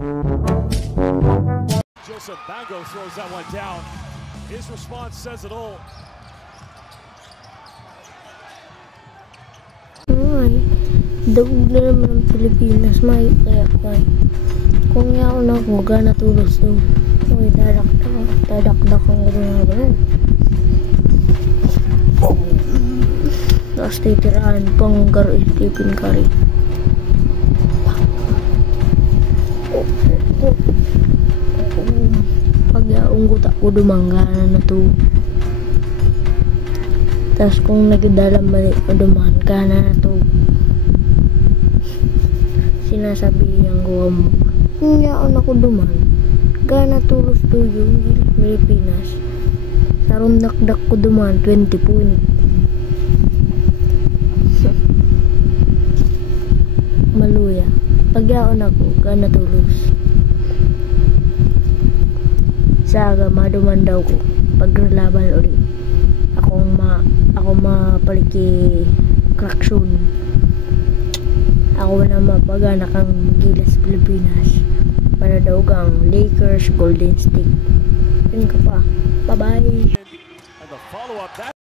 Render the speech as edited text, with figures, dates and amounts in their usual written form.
Joseph Bango throws that one down. His response says it all. Ay, daog na naman ang Pilipinas, may kaya kay. Kung yaon ako, gana tulos daw. Uy, dadakdak ang gano'n. Tapos titiraan pang garo Stephen Curry. Pag yaong guta ko dumanggana na to. Tapos kung nagdalang balik o dumanggana na to. Sinasabi yung gawa mo. Kung yaon ako duman, gana tulos to yung Pilipinas. Sarong dakdak ko duman, 20 point. Maluya. Pag yaon ako, gana tulos. Saga maduman daw ko paglalaban ulit. Ako mapaliki kraksyon. Ako na mapagana kang gilas Pilipinas. Para daw kang Lakers Golden State. Yun ka pa. Bye bye.